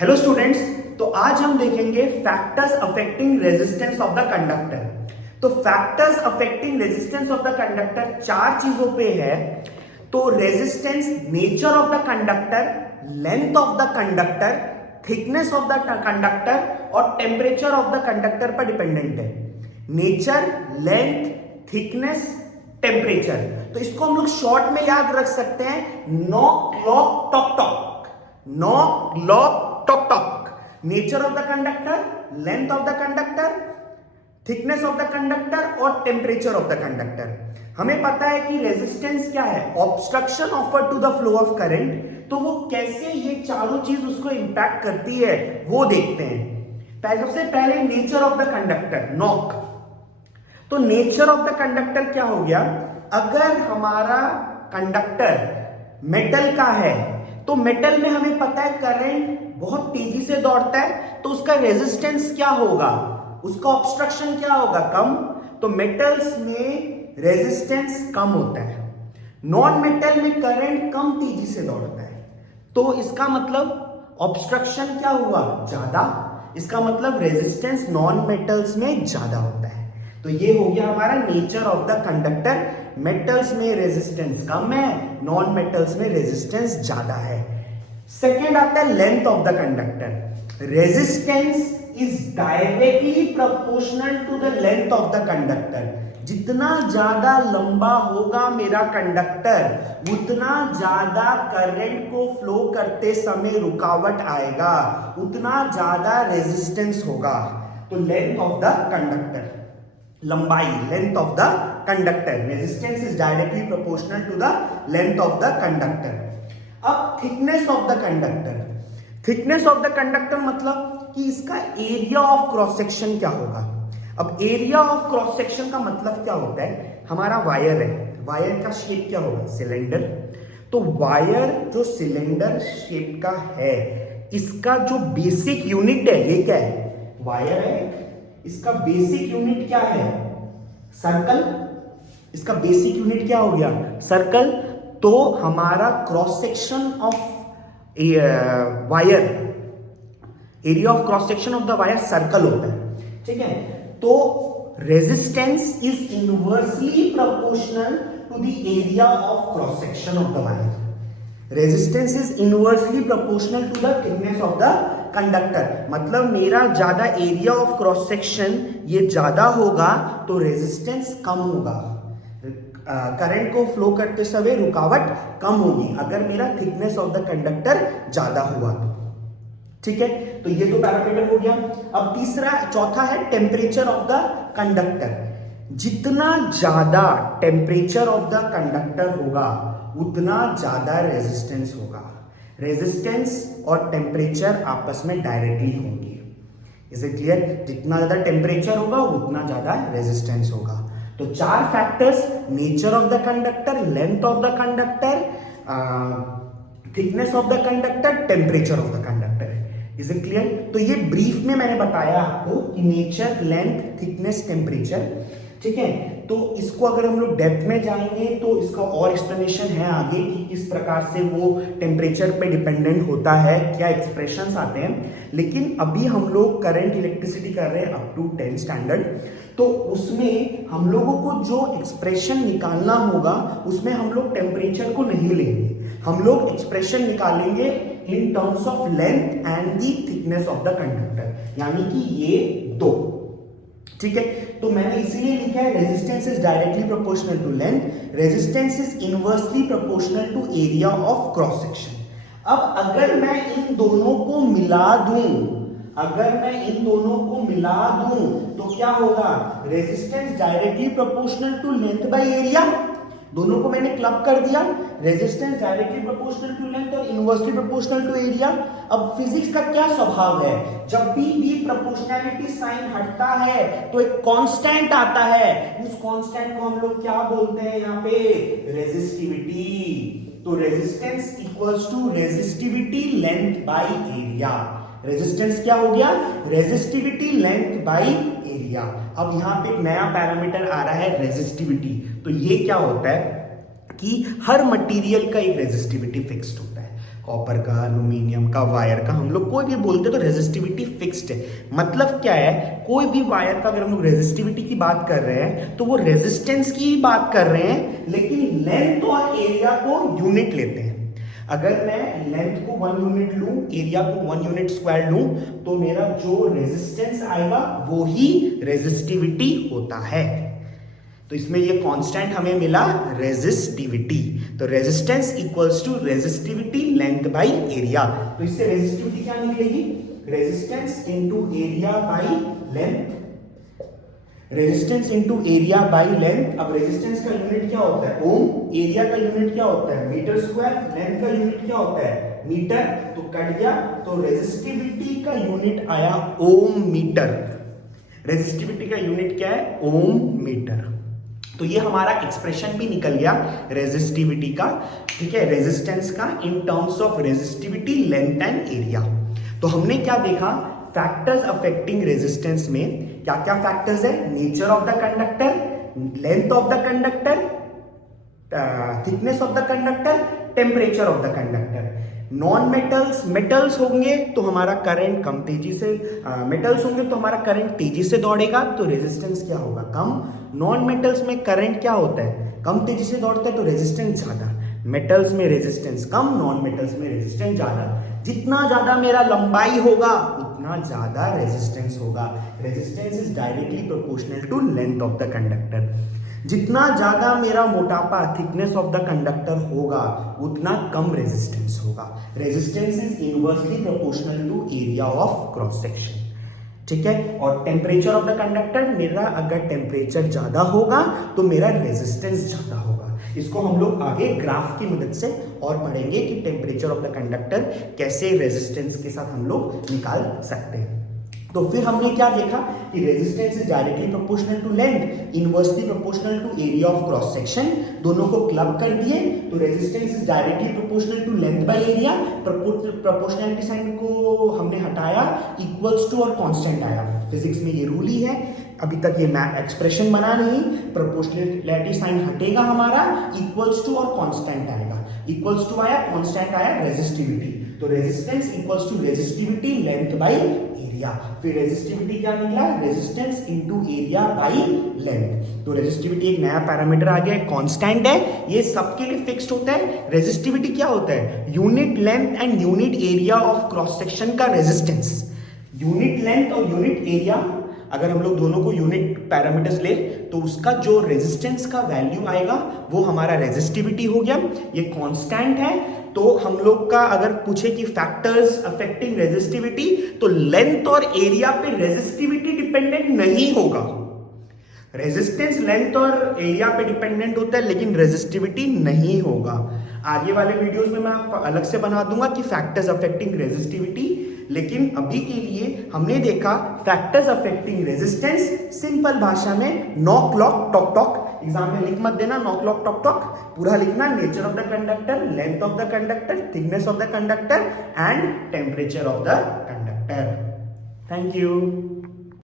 Hello students, तो आज हम देखेंगे factors affecting resistance of the conductor. तो factors affecting resistance of the conductor चार चीजों पे है। तो resistance, nature of the conductor, length of the conductor, thickness of the conductor और टेम्परेचर ऑफ द कंडक्टर पर डिपेंडेंट है। Nature, length, thickness, temperature. तो इसको हम लोग शॉर्ट में याद रख सकते हैं, knock lock talk talk. Knock lock talk talk. Nature of the conductor, length of the conductor, thickness of the conductor और टेम्परेचर ऑफ द कंडक्टर। हमें पता है कि रेजिस्टेंस क्या है, obstruction offer to the flow of current. तो वो कैसे ये चारों चीज उसको इंपैक्ट करती है वो देखते हैं। सबसे पहले nature of the conductor, knock. तो नेचर ऑफ द कंडक्टर क्या हो गया, अगर हमारा कंडक्टर मेटल का है तो मेटल में हमें पता है करंट बहुत तेजी से दौड़ता है, तो उसका रेजिस्टेंस क्या होगा, उसका ऑब्स्ट्रक्शन क्या होगा, कम। तो मेटल्स में रेजिस्टेंस कम होता है। नॉन मेटल में करंट कम तेजी से दौड़ता है, तो इसका मतलब ऑब्स्ट्रक्शन क्या हुआ, ज्यादा। इसका मतलब रेजिस्टेंस नॉन मेटल्स में ज्यादा होता है। तो ये हो गया हमारा nature of the conductor. Metals में रेजिस्टेंस कम है, नॉन मेटल्स में रेजिस्टेंस ज्यादा है। सेकेंड आता है length of the conductor. Resistance is directly proportional to the length of the conductor. जितना ज्यादा लंबा होगा मेरा कंडक्टर, उतना ज्यादा करंट को फ्लो करते समय रुकावट आएगा, उतना ज्यादा रेजिस्टेंस होगा। तो लेंथ ऑफ द कंडक्टर, लंबाई, length of the conductor. Resistance is directly proportional to the length of the conductor. अब thickness of the conductor. Thickness of the conductor मतलब कि इसका एरिया ऑफ क्रॉस सेक्शन क्या होगा। अब एरिया ऑफ क्रॉस सेक्शन का मतलब क्या होता है, हमारा वायर है, वायर का शेप क्या होगा, सिलेंडर। तो वायर जो सिलेंडर शेप का है, इसका जो बेसिक यूनिट है, ये क्या है, वायर है। इसका बेसिक यूनिट क्या है, सर्कल। इसका बेसिक यूनिट क्या हो गया, सर्कल। तो हमारा cross section of wire, area of cross section of the wire circle होता है, ठीक है। तो resistance is inversely proportional to the area of cross section of the wire. Resistance is inversely proportional to the thickness of the conductor. मतलब मेरा ज्यादा area of cross section ये ज्यादा होगा तो रेजिस्टेंस कम होगा, करंट को फ्लो करते समय रुकावट कम होगी अगर मेरा थिकनेस ऑफ द कंडक्टर ज्यादा हुआ, ठीक है। तो ये तो पैरामीटर हो गया। अब चौथा है टेम्परेचर ऑफ द कंडक्टर। जितना ज्यादा टेम्परेचर ऑफ द कंडक्टर होगा उतना ज्यादा रेजिस्टेंस होगा। रेजिस्टेंस और टेम्परेचर आपस में डायरेक्टली होंगे। इज इट क्लियर, जितना ज्यादा टेम्परेचर होगा उतना ज्यादा रेजिस्टेंस होगा। तो चार factors, nature of the conductor, length of the conductor, thickness of the conductor, temperature of the conductor. Is it clear. तो ये ब्रीफ में मैंने बताया आपको कि नेचर, लेंथ, थिकनेस, टेम्परेचर, ठीक है। तो इसको अगर हम लोग डेप्थ में जाएंगे तो इसका और एक्सप्लेनेशन है आगे कि किस प्रकार से वो टेम्परेचर पे डिपेंडेंट होता है, क्या एक्सप्रेशंस आते हैं। लेकिन अभी हम लोग करंट इलेक्ट्रिसिटी कर रहे हैं अप टू 10 स्टैंडर्ड। तो उसमें हम लोगों को जो एक्सप्रेशन निकालना होगा उसमें हम लोग टेम्परेचर को नहीं लेंगे, हम लोग एक्सप्रेशन निकालेंगे in terms of length and the thickness of the conductor, यानी कि ये दो, ठीक है। तो मैंने इसीलिए लिखा है resistance is directly proportional to length, resistance is inversely proportional to area of cross section. अब अगर मैं इन दोनों को मिला दूं, तो क्या होगा, resistance directly proportional to length by area. दोनों को मैंने क्लब कर दिया, resistance directly proportional to length और इनवर्सली प्रोपोर्शनल टू एरिया। अब फिजिक्स का क्या स्वभाव है, जब भी प्रोपोर्शनैलिटी साइन हटता है तो एक कांस्टेंट आता है, उस कांस्टेंट को हम लोग क्या बोलते हैं, यहाँ पे रेजिस्टिविटी। तो resistance equals to resistivity length by area. Resistance क्या हो गया, रेजिस्टिविटी लेंथ बाय एरिया। अब यहां पे एक नया पैरामीटर आ रहा है, रेजिस्टिविटी। तो ये क्या होता है कि हर मटेरियल का एक रेजिस्टिविटी फिक्स्ड होता है। कॉपर का, एल्यूमिनियम का, वायर का, हम लोग कोई भी बोलते हैं तो रेजिस्टिविटी फिक्स्ड है। मतलब क्या है, कोई भी वायर का अगर हम लोग रेजिस्टिविटी की बात कर रहे हैं तो वो रेजिस्टेंस की बात कर रहे हैं, लेकिन लेंथ और एरिया को यूनिट लेते हैं। अगर मैं लेंथ को 1 यूनिट लूं, एरिया को 1 यूनिट स्क्वायर लूं, तो मेरा जो रेजिस्टेंस आएगा वो ही रेजिस्टिविटी होता है। तो इसमें ये कांस्टेंट हमें मिला रेजिस्टिविटी। तो resistance equals to resistivity length by area. तो इससे रेजिस्टिविटी क्या निकलेगी, resistance into area by length, resistance into area by length. अब रेजिस्टेंस का यूनिट क्या होता है, ओम, एरिया का यूनिट क्या होता है, मीटर स्क्वायर, लेंथ का यूनिट क्या होता है, मीटर, तो कट गया, तो रेजिस्टिविटी का यूनिट आया ओम मीटर। रेजिस्टिविटी का यूनिट क्या है, ओम मीटर। तो ये हमारा एक्सप्रेशन भी निकल गया रेजिस्टिविटी का, ठीक है, रेजिस्टेंस का in terms of resistivity, length and area. तो हमने क्या देखा, फैक्टर्स अफेक्टिंग रेजिस्टेंस में क्या क्या फैक्टर्स है, nature of the conductor, length of the conductor, thickness of the conductor, temperature of the conductor. Non metals, metals होंगे तो हमारा करंट कम तेजी से, मेटल्स होंगे तो हमारा करंट तेजी से दौड़ेगा, तो रेजिस्टेंस क्या होगा, कम। नॉन मेटल्स में करंट क्या होता है, कम तेजी से दौड़ता है, तो रेजिस्टेंस ज्यादा। मेटल्स में रेजिस्टेंस कम, नॉन मेटल्स में रेजिस्टेंस ज्यादा। जितना ज्यादा मेरा लंबाई होगा उतना ज्यादा रेजिस्टेंस होगा। Resistance is directly proportional to length of the conductor. जितना ज्यादा मेरा मोटापा, थिकनेस ऑफ द कंडक्टर होगा उतना कम रेजिस्टेंस होगा। Resistance is inversely proportional to area of cross section, ठीक है। और टेम्परेचर ऑफ द कंडक्टर, मेरा अगर टेम्परेचर ज्यादा होगा तो मेरा रेजिस्टेंस ज्यादा होगा। इसको हम लोग आगे ग्राफ की मदद से और पढ़ेंगे कि टेम्परेचर ऑफ द कंडक्टर कैसे रेजिस्टेंस के साथ हम लोग निकाल सकते हैं। तो फिर हमने क्या देखा कि resistance is directly proportional to length, inversely proportional to area of cross section. दोनों को क्लब कर दिए तो resistance is directly proportional to length by area. Proportionality sign को हमने हटाया, इक्वल्स टू और कांस्टेंट आया। फिजिक्स में ये रूल ही है, अभी तक ये एक्सप्रेशन बना नहीं, प्रोपोर्शनैलिटी साइन हटेगा हमारा, इक्वल्स टू और कांस्टेंट आएगा। इक्वल्स टू आया, कांस्टेंट आया, रेजिस्टिविटी। तो resistance equals to resistivity length by area. फिर रेजिस्टिविटी क्या निकला, resistance into area by length. तो रेजिस्टिविटी एक नया पैरामीटर आ गया, कांस्टेंट है, ये सबके लिए फिक्स्ड होता है। रेजिस्टिविटी क्या होता है, unit length and unit area of cross section का रेजिस्टेंस। यूनिट लेंथ और यूनिट एरिया, अगर हम लोग दोनों को यूनिट पैरामीटर्स ले तो उसका जो रेजिस्टेंस का वैल्यू आएगा वो हमारा रेजिस्टिविटी हो गया। ये कांस्टेंट है, तो हम लोग का अगर पूछे कि फैक्टर्स अफेक्टिंग रेजिस्टिविटी, तो लेंथ और एरिया पे रेजिस्टिविटी डिपेंडेंट नहीं होगा। रेजिस्टेंस लेंथ और एरिया पे डिपेंडेंट होता है लेकिन रेजिस्टिविटी नहीं होगा। आगे वाले वीडियोस में मैं अलग से बना दूंगा कि फैक्टर्स अफेक्टिंग रेजिस्टिविटी, लेकिन अभी के लिए हमने देखा फैक्टर्स अफेक्टिंग रेजिस्टेंस। सिंपल भाषा में knock lock talk talk, exam में लिख मत देना नॉक लॉक टॉक टॉक, पूरा लिखना nature of the conductor, length of the conductor, thickness of the conductor and temperature of the conductor. Thank you.